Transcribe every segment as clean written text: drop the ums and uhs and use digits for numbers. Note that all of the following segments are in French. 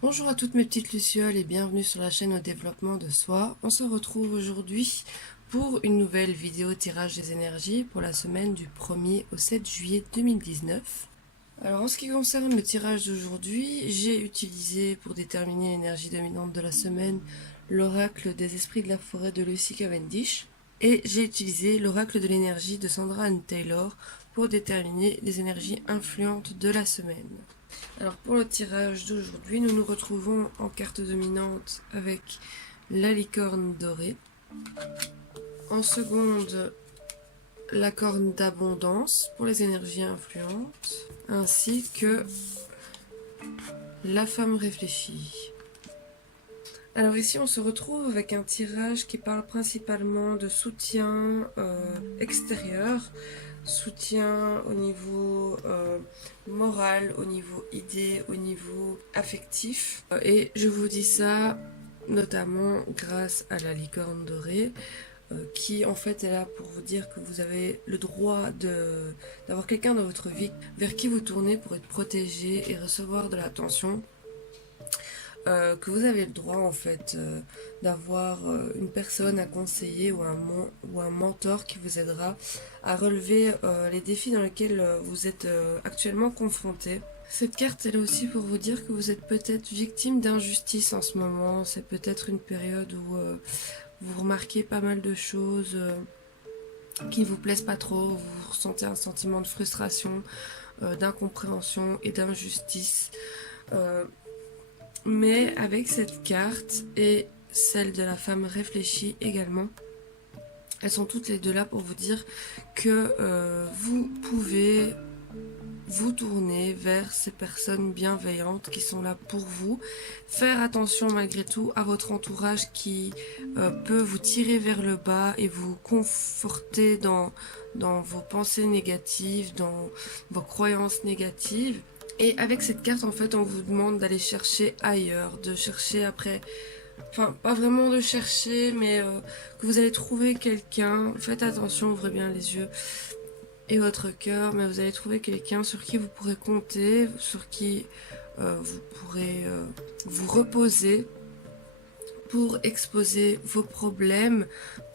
Bonjour à toutes mes petites lucioles et bienvenue sur la chaîne au développement de soi. On se retrouve aujourd'hui pour une nouvelle vidéo tirage des énergies pour la semaine du 1er au 7 juillet 2019. Alors en ce qui concerne le tirage d'aujourd'hui, j'ai utilisé pour déterminer l'énergie dominante de la semaine l'oracle des esprits de la forêt de Lucy Cavendish et j'ai utilisé l'oracle de l'énergie de Sandra Anne Taylor pour déterminer les énergies influentes de la semaine. Alors pour le tirage d'aujourd'hui, nous nous retrouvons en carte dominante avec la licorne dorée. En seconde, la corne d'abondance pour les énergies influentes, ainsi que la femme réfléchie. Alors ici on se retrouve avec un tirage qui parle principalement de soutien extérieur, soutien au niveau moral, au niveau idée, au niveau affectif. Et je vous dis ça notamment grâce à la licorne dorée qui en fait est là pour vous dire que vous avez le droit d'avoir quelqu'un dans votre vie vers qui vous tournez pour être protégé et recevoir de l'attention. Que vous avez le droit en fait d'avoir une personne à conseiller ou un mentor qui vous aidera à relever les défis dans lesquels vous êtes actuellement confronté. Cette carte elle est aussi pour vous dire que vous êtes peut-être victime d'injustice en ce moment. C'est peut-être une période où vous remarquez pas mal de choses qui ne vous plaisent pas trop, vous ressentez un sentiment de frustration, d'incompréhension et d'injustice. Mais avec cette carte et celle de la femme réfléchie également, elles sont toutes les deux là pour vous dire que vous pouvez vous tourner vers ces personnes bienveillantes qui sont là pour vous. Faire attention malgré tout à votre entourage qui peut vous tirer vers le bas et vous conforter dans vos pensées négatives, dans vos croyances négatives. Et avec cette carte, en fait, on vous demande d'aller chercher ailleurs, de chercher après... Enfin, pas vraiment de chercher, mais que vous allez trouver quelqu'un. Faites attention, ouvrez bien les yeux et votre cœur, mais vous allez trouver quelqu'un sur qui vous pourrez compter, sur qui vous pourrez vous reposer pour exposer vos problèmes,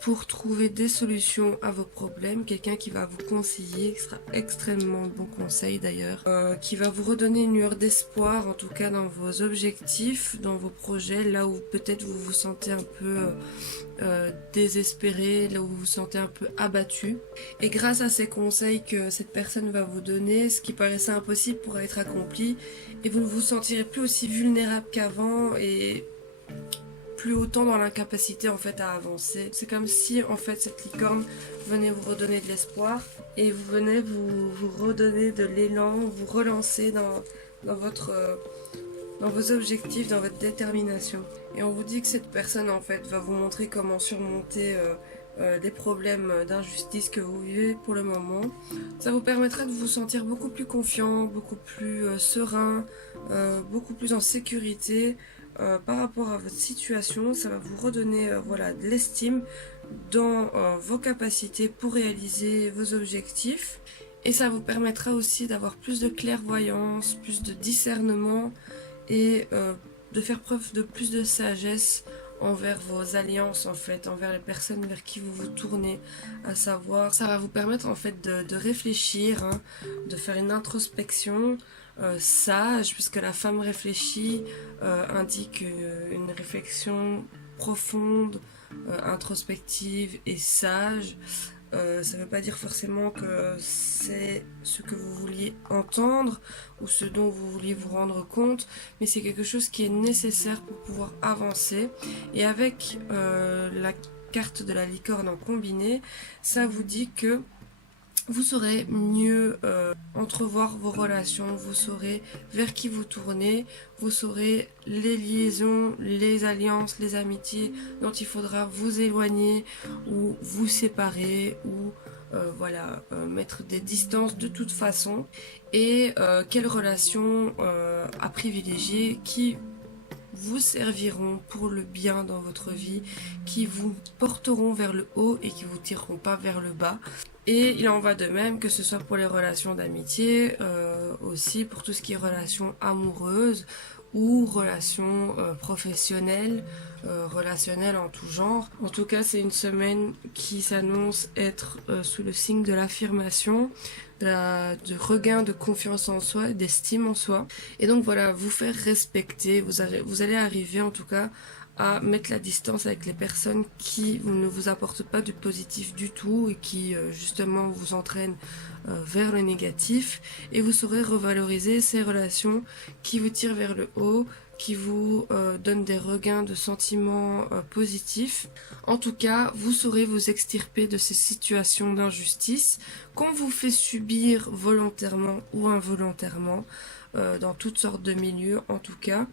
pour trouver des solutions à vos problèmes, quelqu'un qui va vous conseiller, qui sera extrêmement bon conseil d'ailleurs, qui va vous redonner une lueur d'espoir, en tout cas dans vos objectifs, dans vos projets, là où peut-être vous vous sentez un peu désespéré, là où vous vous sentez un peu abattu. Et grâce à ces conseils que cette personne va vous donner, ce qui paraissait impossible pourra être accompli, et vous ne vous sentirez plus aussi vulnérable qu'avant, et plus autant dans l'incapacité en fait à avancer. C'est comme si en fait cette licorne venait vous redonner de l'espoir et vous venez vous redonner de l'élan, vous relancer dans vos objectifs, dans votre détermination. Et on vous dit que cette personne en fait va vous montrer comment surmonter des problèmes d'injustice que vous vivez pour le moment. Ça vous permettra de vous sentir beaucoup plus confiant, beaucoup plus serein, beaucoup plus en sécurité par rapport à votre situation. Ça va vous redonner voilà, de l'estime dans vos capacités pour réaliser vos objectifs. Et ça vous permettra aussi d'avoir plus de clairvoyance, plus de discernement et de faire preuve de plus de sagesse envers vos alliances en fait, envers les personnes vers qui vous vous tournez, à savoir, ça va vous permettre en fait de réfléchir, hein, de faire une introspection sage, puisque la femme réfléchie indique une réflexion profonde, introspective et sage. Ça ne veut pas dire forcément que c'est ce que vous vouliez entendre ou ce dont vous vouliez vous rendre compte, mais c'est quelque chose qui est nécessaire pour pouvoir avancer. Et avec la carte de la licorne en combiné, ça vous dit que vous saurez mieux entrevoir vos relations, vous saurez vers qui vous tournez, vous saurez les liaisons, les alliances, les amitiés dont il faudra vous éloigner ou vous séparer ou voilà, mettre des distances de toute façon et quelles relations à privilégier qui vous serviront pour le bien dans votre vie, qui vous porteront vers le haut et qui vous tireront pas vers le bas. Et il en va de même que ce soit pour les relations d'amitié, aussi pour tout ce qui est relations amoureuses ou relations professionnelles, relationnelles en tout genre. En tout cas, c'est une semaine qui s'annonce être sous le signe de l'affirmation, de regain de confiance en soi, d'estime en soi. Et donc voilà, vous faire respecter, vous allez arriver en tout cas à mettre la distance avec les personnes qui ne vous apportent pas de positif du tout et qui justement vous entraînent vers le négatif, et vous saurez revaloriser ces relations qui vous tirent vers le haut, qui vous donnent des regains de sentiments positifs. En tout cas, vous saurez vous extirper de ces situations d'injustice qu'on vous fait subir volontairement ou involontairement, dans toutes sortes de milieux en tout cas.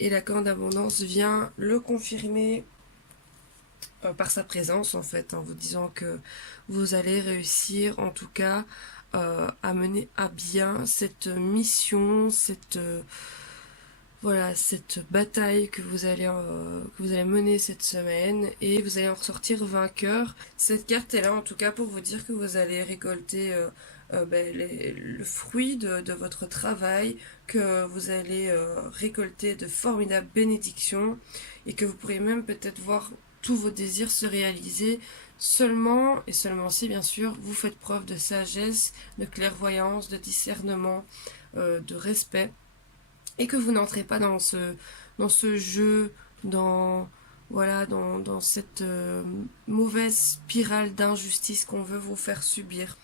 Et la corne d'abondance vient le confirmer par sa présence en fait, en vous disant que vous allez réussir en tout cas à mener à bien cette mission, voilà, cette bataille que vous allez mener cette semaine, et vous allez en ressortir vainqueur. Cette carte est là en tout cas pour vous dire que vous allez récolter le fruit de votre travail, que vous allez récolter de formidables bénédictions, et que vous pourrez même peut-être voir tous vos désirs se réaliser seulement, et seulement si bien sûr vous faites preuve de sagesse, de clairvoyance, de discernement, de respect, et que vous n'entrez pas dans ce jeu, dans cette mauvaise spirale d'injustice qu'on veut vous faire subir.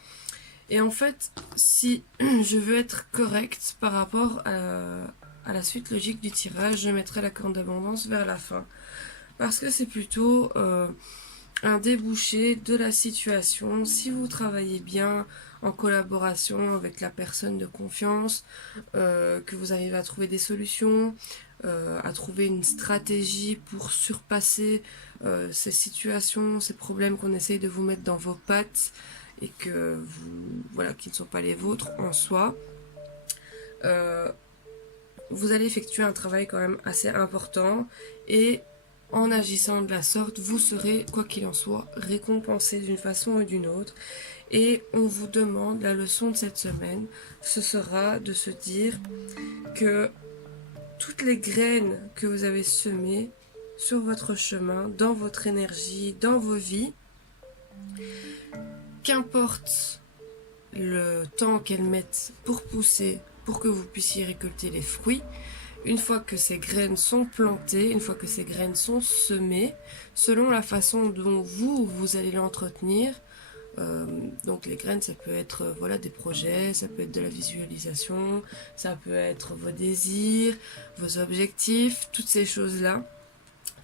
Et en fait, si je veux être correcte par rapport à la suite logique du tirage, je mettrai la corne d'abondance vers la fin. Parce que c'est plutôt un débouché de la situation. Si vous travaillez bien en collaboration avec la personne de confiance, que vous arrivez à trouver des solutions, à trouver une stratégie pour surpasser ces situations, ces problèmes qu'on essaye de vous mettre dans vos pattes, et que qui ne sont pas les vôtres en soi, vous allez effectuer un travail quand même assez important, et en agissant de la sorte, vous serez, quoi qu'il en soit, récompensé d'une façon ou d'une autre. Et on vous demande, la leçon de cette semaine, ce sera de se dire que toutes les graines que vous avez semées sur votre chemin, dans votre énergie, dans vos vies, qu'importe le temps qu'elles mettent pour pousser, pour que vous puissiez récolter les fruits, une fois que ces graines sont plantées, une fois que ces graines sont semées, selon la façon dont vous allez l'entretenir, donc les graines, ça peut être des projets, ça peut être de la visualisation, ça peut être vos désirs, vos objectifs, toutes ces choses-là,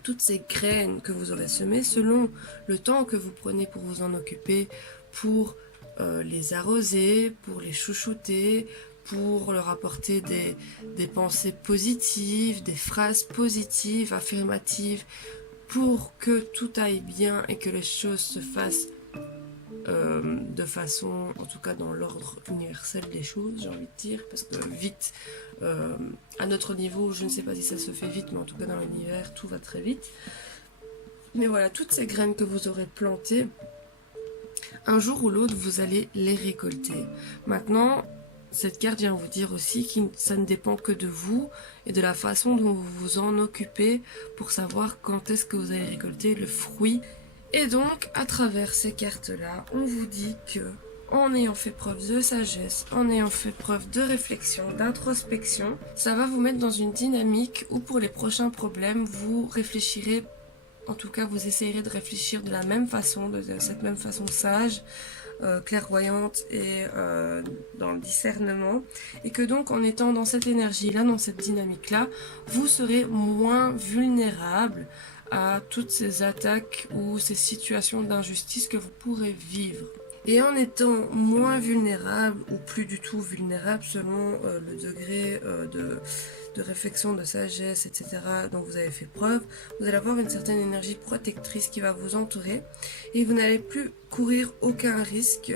toutes ces graines que vous aurez semées, selon le temps que vous prenez pour vous en occuper, pour les arroser, pour les chouchouter, pour leur apporter des pensées positives, des phrases positives, affirmatives, pour que tout aille bien et que les choses se fassent de façon, en tout cas dans l'ordre universel des choses, j'ai envie de dire, parce que vite, à notre niveau, je ne sais pas si ça se fait vite, mais en tout cas dans l'univers, tout va très vite. Mais voilà, toutes ces graines que vous aurez plantées, un jour ou l'autre, vous allez les récolter. Maintenant, cette carte vient vous dire aussi que ça ne dépend que de vous et de la façon dont vous vous en occupez pour savoir quand est-ce que vous allez récolter le fruit. Et donc, à travers ces cartes-là, on vous dit que, en ayant fait preuve de sagesse, en ayant fait preuve de réflexion, d'introspection, ça va vous mettre dans une dynamique où pour les prochains problèmes, vous réfléchirez, en tout cas vous essayerez de réfléchir de la même façon, de cette même façon sage, clairvoyante et dans le discernement, et que donc en étant dans cette énergie-là, dans cette dynamique-là, vous serez moins vulnérable à toutes ces attaques ou ces situations d'injustice que vous pourrez vivre. Et en étant moins vulnérable ou plus du tout vulnérable selon le degré de réflexion, de sagesse, etc. dont vous avez fait preuve, vous allez avoir une certaine énergie protectrice qui va vous entourer, et vous n'allez plus courir aucun risque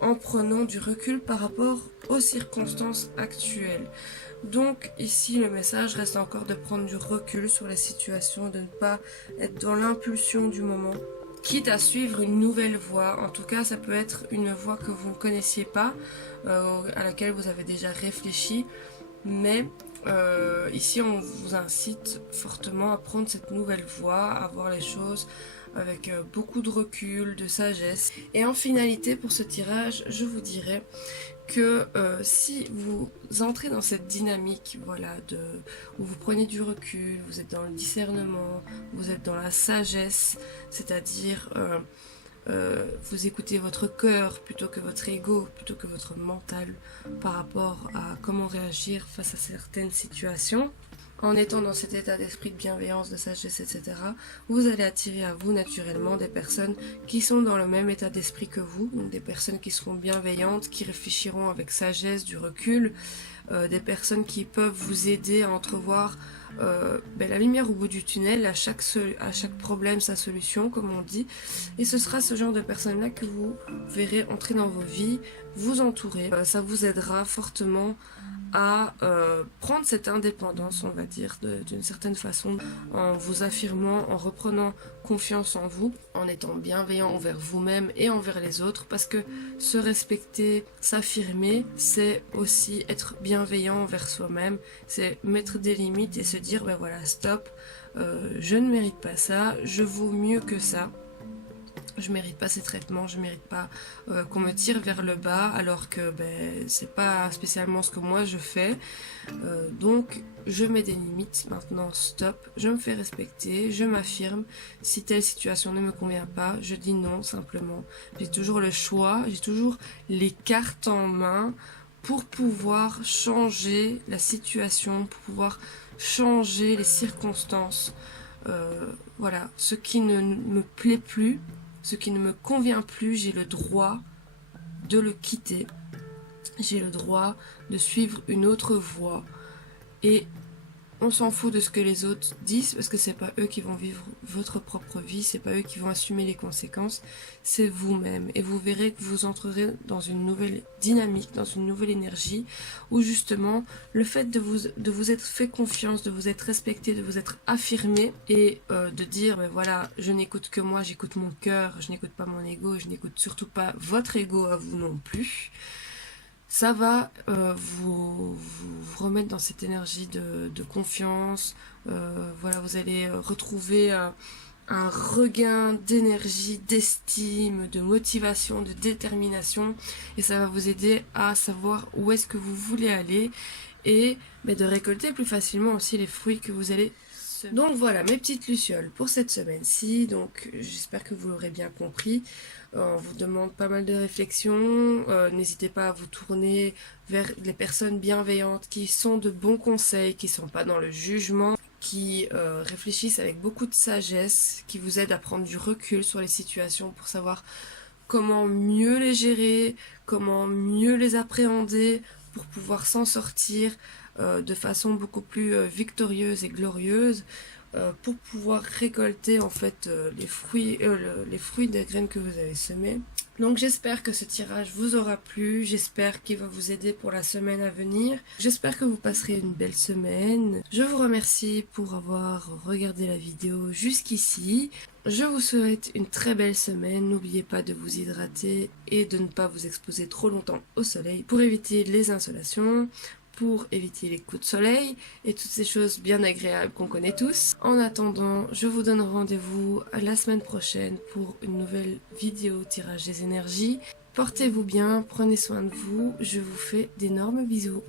en prenant du recul par rapport aux circonstances actuelles. Donc ici le message reste encore de prendre du recul sur la situation, de ne pas être dans l'impulsion du moment, quitte à suivre une nouvelle voie. En tout cas ça peut être une voie que vous ne connaissiez pas, à laquelle vous avez déjà réfléchi, mais Ici, on vous incite fortement à prendre cette nouvelle voie, à voir les choses avec beaucoup de recul, de sagesse. Et en finalité, pour ce tirage, je vous dirais que si vous entrez dans cette dynamique, voilà, où vous prenez du recul, vous êtes dans le discernement, vous êtes dans la sagesse, c'est-à-dire vous écoutez votre cœur plutôt que votre ego, plutôt que votre mental par rapport à comment réagir face à certaines situations. En étant dans cet état d'esprit de bienveillance, de sagesse, etc., vous allez attirer à vous naturellement des personnes qui sont dans le même état d'esprit que vous, donc des personnes qui seront bienveillantes, qui réfléchiront avec sagesse, du recul, des personnes qui peuvent vous aider à entrevoir la lumière au bout du tunnel, à chaque problème sa solution, comme on dit. Et ce sera ce genre de personnes-là que vous verrez entrer dans vos vies, vous entourer. Ça vous aidera fortement à prendre cette indépendance, on va dire, d'une certaine façon, en vous affirmant, en reprenant confiance en vous, en étant bienveillant envers vous-même et envers les autres, parce que se respecter, s'affirmer, c'est aussi être bienveillant envers soi-même, c'est mettre des limites et se dire, ben voilà, stop, je ne mérite pas ça, je vaux mieux que ça. Je mérite pas ces traitements, je mérite pas qu'on me tire vers le bas alors que c'est pas spécialement ce que moi je fais. Donc je mets des limites maintenant, stop, je me fais respecter, je m'affirme. Si telle situation ne me convient pas, je dis non simplement. J'ai toujours le choix, j'ai toujours les cartes en main pour pouvoir changer la situation, pour pouvoir changer les circonstances. Voilà, ce qui ne me plaît plus, ce qui ne me convient plus, j'ai le droit de le quitter. J'ai le droit de suivre une autre voie. Et on s'en fout de ce que les autres disent parce que c'est pas eux qui vont vivre votre propre vie, c'est pas eux qui vont assumer les conséquences, c'est vous-même. Et vous verrez que vous entrerez dans une nouvelle dynamique, dans une nouvelle énergie où justement le fait de vous être fait confiance, de vous être respecté, de vous être affirmé et de dire voilà, je n'écoute que moi, j'écoute mon cœur, je n'écoute pas mon ego, je n'écoute surtout pas votre ego à vous non plus. Ça va vous remettre dans cette énergie de confiance. Voilà, vous allez retrouver un regain d'énergie, d'estime, de motivation, de détermination. Et ça va vous aider à savoir où est-ce que vous voulez aller et de récolter plus facilement aussi les fruits que vous allez semer. Donc voilà mes petites lucioles pour cette semaine-ci. Donc j'espère que vous l'aurez bien compris. On vous demande pas mal de réflexion, n'hésitez pas à vous tourner vers les personnes bienveillantes qui sont de bons conseils, qui sont pas dans le jugement, qui réfléchissent avec beaucoup de sagesse, qui vous aident à prendre du recul sur les situations pour savoir comment mieux les gérer, comment mieux les appréhender pour pouvoir s'en sortir de façon beaucoup plus victorieuse et glorieuse. Pour pouvoir récolter en fait les fruits des graines que vous avez semées. Donc j'espère que ce tirage vous aura plu, j'espère qu'il va vous aider pour la semaine à venir. J'espère que vous passerez une belle semaine. Je vous remercie pour avoir regardé la vidéo jusqu'ici. Je vous souhaite une très belle semaine. N'oubliez pas de vous hydrater et de ne pas vous exposer trop longtemps au soleil pour éviter les insolations, pour éviter les coups de soleil et toutes ces choses bien agréables qu'on connaît tous. En attendant, je vous donne rendez-vous la semaine prochaine pour une nouvelle vidéo tirage des énergies. Portez-vous bien, prenez soin de vous, je vous fais d'énormes bisous.